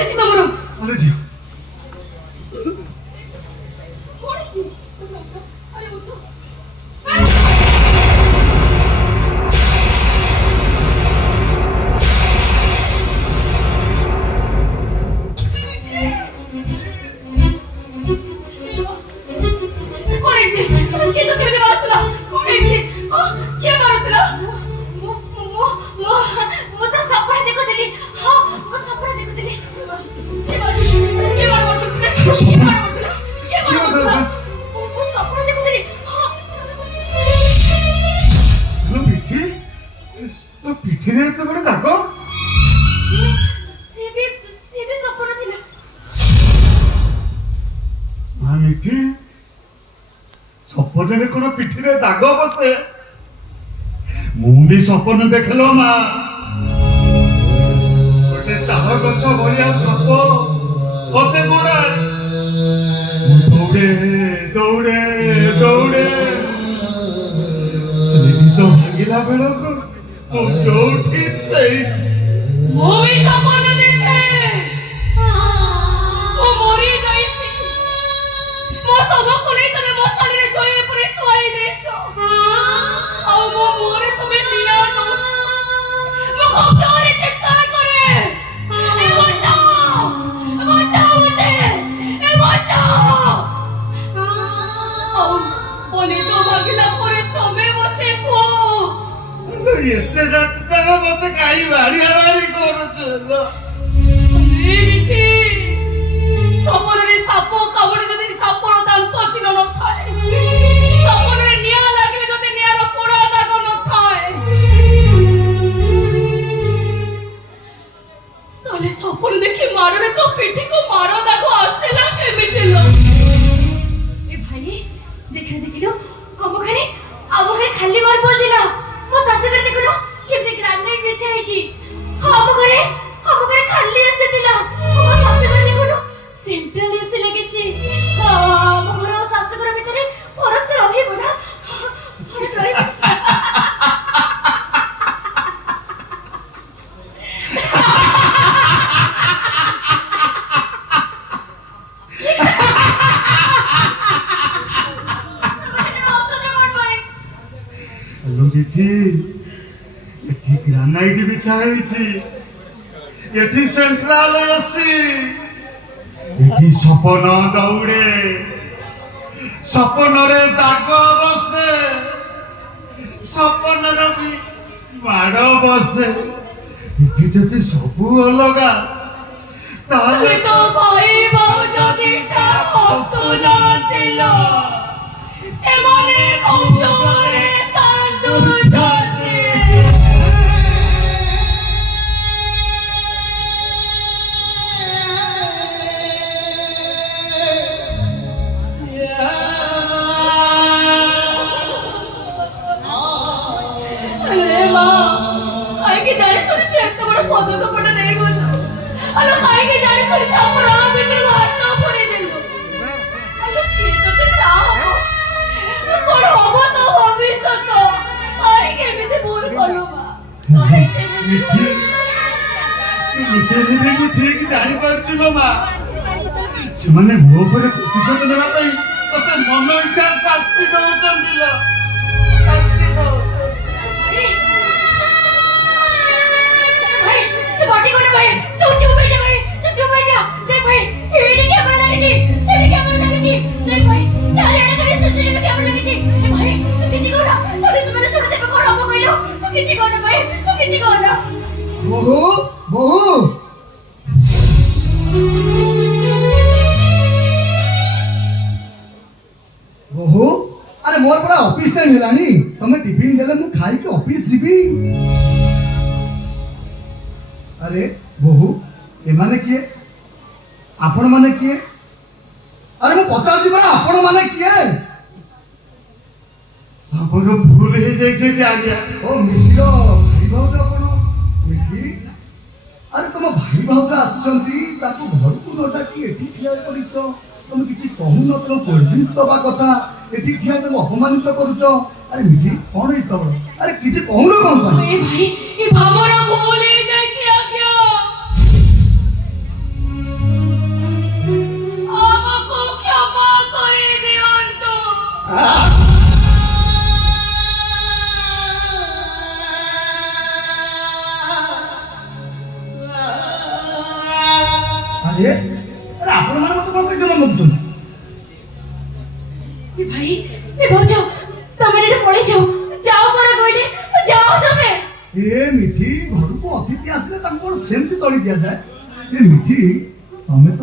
ହେଇଛି ତମର? ଆରେ ଝିଅ କଣ ହେଇଛି? ଆରେ ଉଠ। କଣ ହେଇଛି? କିଏ ତ କେମିତି ମାରୁଥିଲା? କଣ ହେଇଛି? କିଏ ମାରୁଥିଲା? ମୁଁ ତ ସପନ ଦେଖୁଥିଲି। ହଁ ମୁଁ ସପନ ଦେଖୁଥିଲି। କିଏ ମାରୁଥିଲା? କିଏ ମାରୁଥିଲା? ମୁଁ ସପନ ଦେଖୁଥିଲି। ହଁ ପିଠି ତ ପିଠିରେ ଏତେ ବଡ଼ ଦାଗ ସେ ବି ସପନ ଥିଲା। ମା ମିଠି ସପନରେ କଣ ପିଠିରେ ଦାଗ ବସେ? ମୁଁ ବି ସପନ ଦେଖିଲ ମା ଗୋଟେ ତାଳ ଗଛ ଭଳିଆ ସାପ ମତେ ଗୋଡ଼ାଏ। ମୁଁ ଦୌଡ଼େ ନିଦ ଭାଙ୍ଗିଲା ବେଳକୁ ମୁଁ ଯୋଉଠି ସେଇଠି। ମୁଁ ବି ସପନ ଦେଖେ। ମୁଁ ମରି ଯାଇଛି। ମୋ ଶବକୁ ନେଇ ତମେ ମଶାଣିରେ ଜୟ ଉପରେ ଶୁଆଇ ଦେଇଛ। ଆଉ ମୋ ମୁହଁରେ ତମେ ନିଆଁ ଦଉଛ। ମୁଁ ଖୁବ୍ ଜୋରରେ ଚିତ୍କାର କରେ, ଏ ବଞ୍ଚାଅ ମତେ, ଏ ବଞ୍ଚାଅ। ଆଉ ମୋ ନିଦ ଭାଙ୍ଗିଲା ପରେ ତମେ ମତେ କୁହ ଏତେ ରାତିଟାରେ ମତେ କାହିଁ ବାଡ଼ି କରୁଛୁ? ସପନରେ ସାପ କାମୁଡି ଯଦି ସାପର ଦାନ୍ତ ଚିହ୍ନ ନଥାଏ, ସପନରେ ନିଆଁ ଲାଗିଲେ ଯଦି ନିଆଁର ପୋଡ଼ା ଦାଗ ନଥାଏ, ତାହେଲେ ସପନ ଦେଖି ମାଡ଼ରେ ତ ପିଠିକୁ ମାଡ଼ ଦାଗ ଆସିଲା କେମିତି? ଏ ଭାଇ ଦେଖିଲୁ ଆମ ଘରେ ଖାଲି ମାର୍ବଲ ଥିଲା। ମୋ ଶାଶୁଘରେ ଦେଖୁନ କେମିତି ଗ୍ରାନାଇଟ୍ ବିଛା ହେଇଛି। ଆମ ଘରେ ଖାଲି ଏସି ଥିଲା। ମୋ ଶାଶୁଘରେ ଦେଖୁନ ସେଣ୍ଟ୍ରାଲ ଏସି ଲାଗିଛି। ଆମ ଘର ଆଉ ଶାଶୁଘର ଭିତରେ ଫରକ ତ ରହିବ ନା? ଫରକ ରହିବ। এটি গ্রানাইট বিছা হয়েছি, এটি সেন্ট্রাল এসি, এটি সপন দৌড়ে, সপনরে দাগ বসে, সপনর বি মাড় বসে। এটি যদি সবু অলগা তাহলে তো ভাই ভাউজ দিটা অসুলা দিল। ସେମାନେ କମଜୋରେ କାନ୍ଦୁଛନ୍ତି। କାହିଁକି ଜାଣି ଶୁଣି ଏତେ ବଡ଼ ପଦକପଟ ନେଇଗଲୁ? ଆଲୋ କାହିଁକି ଜାଣି ଶୁଣି ଆମର ଭିତରକୁ ହାତ ପୁରେଇଦେଲୁ? ଆଲୋ କିଏ ତତେ ସାହବ? କଣ ହବ ତ ଭବିଷ୍ୟତ? କାହିଁକି ଏମିତି ଭୁଲ କଲୁ ମା? ଲୁଚେଇଲେ ମୁଁ ଠିକ ଜାଣିପାରୁଛି ଲୋ ମା। ସେମାନେ ମୋ ଉପରେ ପ୍ରତିଶୋଧ ନେବା ପାଇଁ ତତେ ମନ ଇଚ୍ଛା ଶାସ୍ତି ଦଉଛନ୍ତି ଲୋ। বহু আরে মোর পরা অফিস টাইম হেলানি, তুমি টিফিন দেলে মু খাইকি অফিস ଯିବି। আরে বহু এমানে কিয়ে? আপন মানে কিয়ে? আরে মু পচারছি পরা আপন মানে কিয়ে? আমার ভুল হয়ে যাইছে যে আজ্ঞা। ও মিঠির ভাই ভাউজ আপন মিঠি? আরে তোম ভাই ভাউজ আসছন্তি, তাকু ঘরকু ন ডাকি এটি ঠিয়া করিছ। তুমি কিছু কহু ন, তুমি কোল্ড ড্রিঙ্কস দবা কথা, এটি ঠিয়া তাকে অপমানিত করুছ। আরে মিঠি কোন হইছ তমর? আরে কিছু কহু ন কোন পাই? এ ভাই এ ভাবরা ভুল হয়ে যাইছে আজ্ঞা। ଏ ଭାଇ ଏ ଭାଉଜ ତମେ ଏଠି ପଳେଇ ଯାଅ ପରା କହିଲେ ଯାଅ ତମେ। ଏ ମିଠି ଘରକୁ ଅତିଥି ଆସିଲେ ତାଙ୍କୁ କଣ ସେମିତି ତଳି ଦିଆଯାଏ? ଏ ମିଠି ତମେ ତ